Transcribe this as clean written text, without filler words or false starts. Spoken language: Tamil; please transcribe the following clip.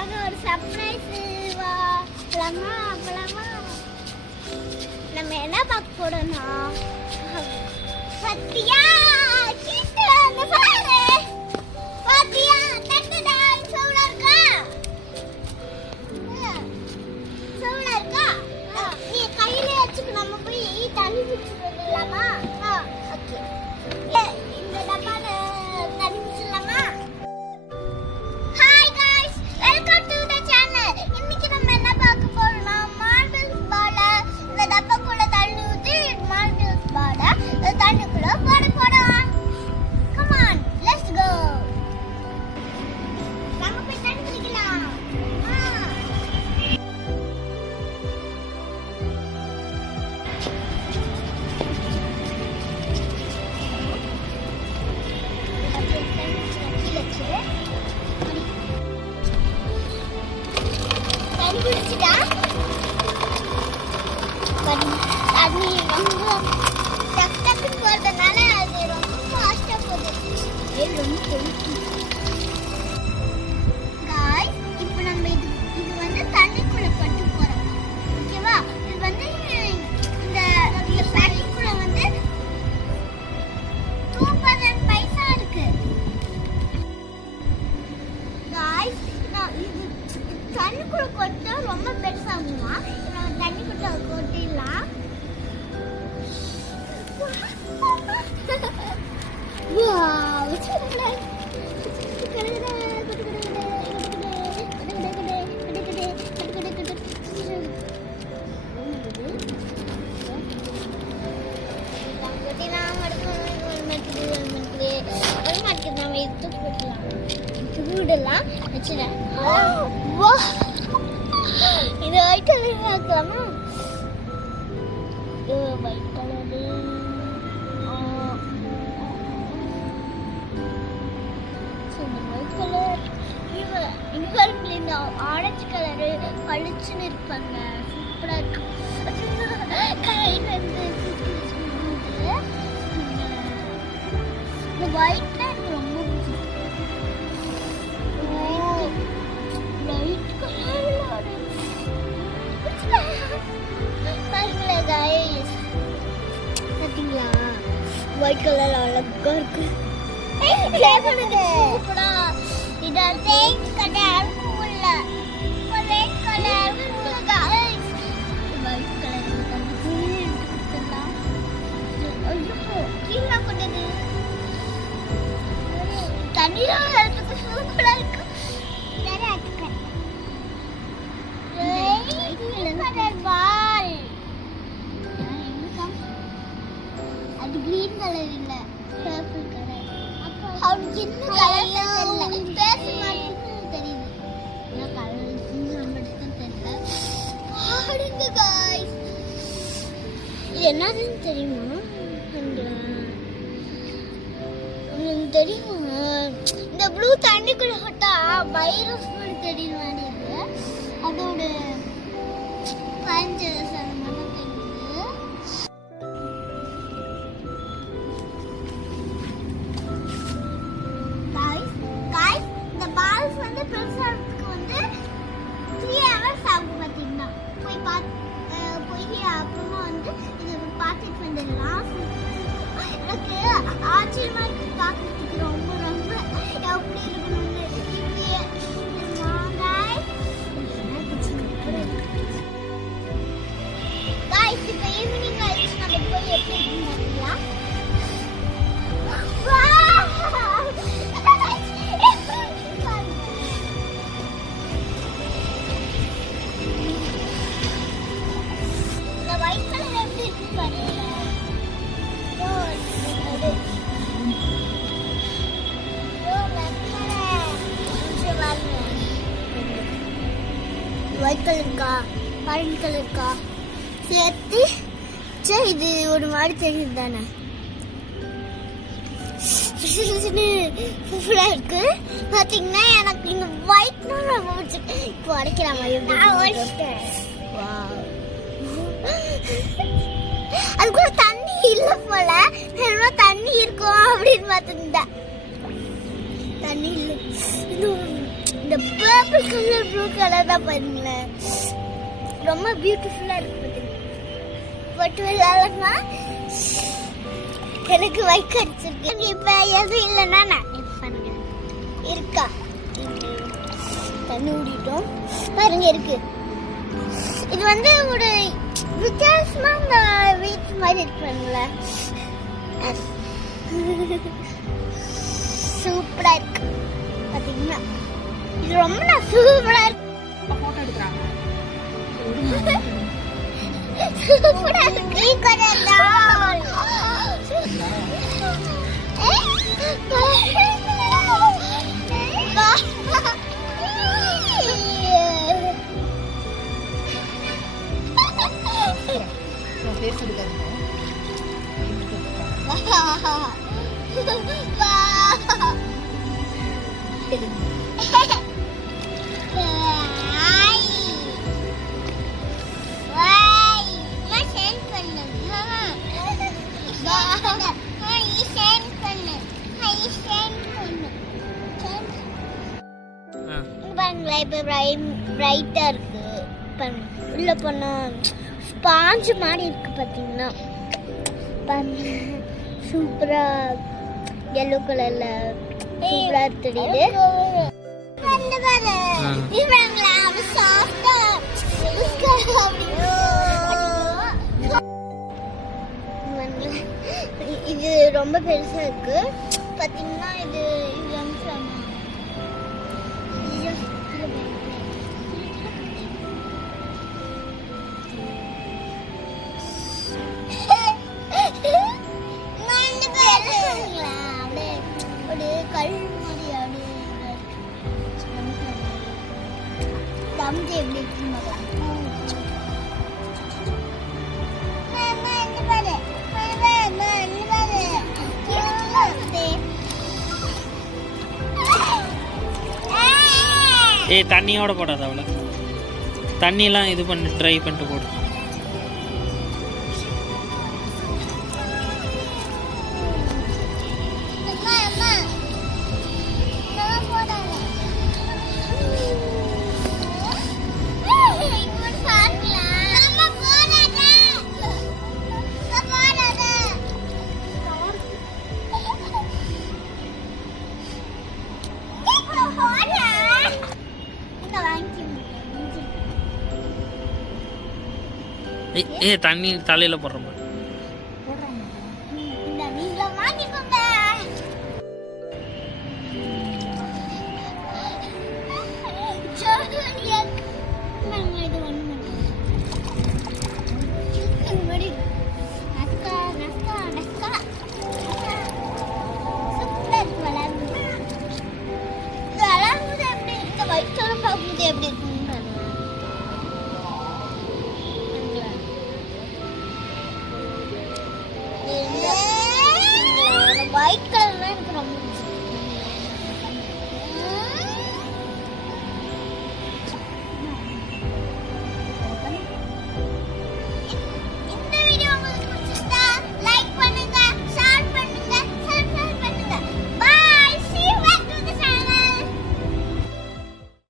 வாங்க ஒரு சர்ப்ரைஸ். வா போலாமா போலாமா. நம்ம என்ன பார்க்க போறோம்னா பத்தியா கிட்ட அந்த பாரு பத்தியா தட்டடா சவுளா இருக்கா சவுளா இருக்கா. நீ கையில வச்சுக்க. நம்ம போய் தண்ணி பிடிச்சு வரலாமா? ஓகே. இந்த டப்பால தண்ணி பிடிச்சலாமா? Hi guys, welcome to the channel. இன்னைக்கு நம்ம என்ன பார்க்க போறோம்னா மார்பிள்ஸ் பால இந்த டப்பாக்குள்ள தள்ளி ஊத்தி மார்பிள்ஸ் பால தண்ணிக்குள்ள போட போறோம். Come on, let's go. நம்ம போய் தண்ணி குடிக்கலாம். தண்ணி குடிச்சிட்டா தண்ணி ரொம்ப டக் டக்குன்னு போறதுனால அது ரொம்ப ஃபாஸ்டா போகுது. ரொம்ப கொழுக்கு. गाइस, இப்போ நம்ம இது வந்து தண்ணிக்குள்ள பட்டு போறோம். ஓகேவா? இது வந்து இந்த பேக்கிங்குள்ள வந்து 2% பைசா இருக்கு. गाइस, நான் இது தண்ணிக்குள்ள கொட்டா ரொம்ப பெருசாகுமா? நம்ம தண்ணிக்குள்ள கொட்டிடலாம். Wow, super. இது ஒயிட் கலர் ஆக்கலாமா? ஒயிட் கலரு ஒயிட் கலர் இந்த ஆரஞ்சு கலரு பளிச்சுன்னு இருப்பாங்க. சூப்பரா இருக்கு. கையில இருந்து இந்த ஒயிட்ல எனக்கு ரொம்ப லைட் கலர் பாருங்களா गाइस, பாத்தீங்களா ஒயிட் கலர் அழகா இருக்கு. ப்ளே பண்ணுங்க. சூப்பரா. இது ரெட் கலர் ஃபுல்ல ரெட் கலர் ஃபுல்ல गाइस. ஒயிட் கலர் எடுத்துக்கலாம். ஐயோ கீழே கொண்டது தண்ணியில எடுத்துக்க. சூப்பரா இருக்கு. அது கிரீன் கலர் இல்ல, பர்பிள் கலர். அது என்ன கலர்ல தெரியல. பேஸ் மட்டும் தெரியுது. என்ன கலர் மட்டும் தெரியல. பாருங்க गाइस, இது என்னதுன்னு தெரியுமா? உங்களுக்கு தெரியுமா? இந்த ப்ளூ தண்ணிக்குள்ள போட்டா வைரஸ் மாதிரி தெரியும் மாதிரி. அதோட பஞ்சு சமமான தெரியுது. गाइस, இந்த பால்ஸ் வந்து பெருசாக்கு வந்து 3 hours ஆகும் பாத்தீங்கன்னா. போய் அப்புறமா வந்து இது பார்த்துட்டு வந்துடலாம். எனக்கு ஆச்சரியமா இருக்கு பார்க்கறதுக்கு. ரொம்ப ரொம்ப எப்படி இருக்கணும்னு गाइस, இப்போ ஈவினிங் ஆயிடுச்சு. நம்ம போய் எப்படி இருக்குன்னு பார்க்கலாம். இந்த ஒயிட் கலர் எப்படி இருக்கு பாருங்க. ஒயிட் கலருக்கா ஆரஞ்சு கலருக்கா சேர்த்து இது ஒரு மாதிரி தெரியுது தானே. சூப்பரா இருக்கு. பாத்தீங்கன்னா எனக்கு இந்த ஒயிட்னா ரொம்ப பிடிச்சிருக்கு. இப்போ உடைக்கலாமா? அதுக்குள்ள தண்ணி இல்ல போல. தண்ணி இருக்கும் அப்படின்னு பார்த்துருந்தேன். தண்ணி இல்லை. இந்த பர்பிள் கலர் ப்ளூ கலர் தான் பாருங்களேன் ரொம்ப பியூட்டிஃபுல்லா இருக்கு பட் விளையாடலாமா எனக்கு வைக்க அடிச்சிருக்கு இப்ப எதுவும் இல்லைன்னா நான் பாருங்க இருக்கா தண்ணி ஊடிட்டோம் பாருங்க இருக்கு இது வந்து ஒரு வித்தியாசமா இந்த வீட்டு மாதிரி இருக்குங்களா சூப்பரா இருக்கு பாத்தீங்கன்னா இது ரொம்ப சூப்பரா இருக்கு போட்டோ எடுக்கறாங்க சூப்பரா இருக்கு பேர் எடுக்காதீங்க பிரைட்டா இருக்கு உள்ள போனா ஸ்பாஞ்ச் மாதிரி இருக்கு பாத்தீங்கன்னா சூப்பரா yellow கலர்ல சூப்பரா தெரியுது இது ரொம்ப பெருசா இருக்கு பாத்தீங்கன்னா இது ஏய் தண்ணியோட போடாத அவ்வளோ தண்ணியெல்லாம் இது பண்ணி ட்ரை பண்ணிட்டு போடு ஏ தண்ணி தலையில போடுற மாதிரி எப்படி இருக்கு white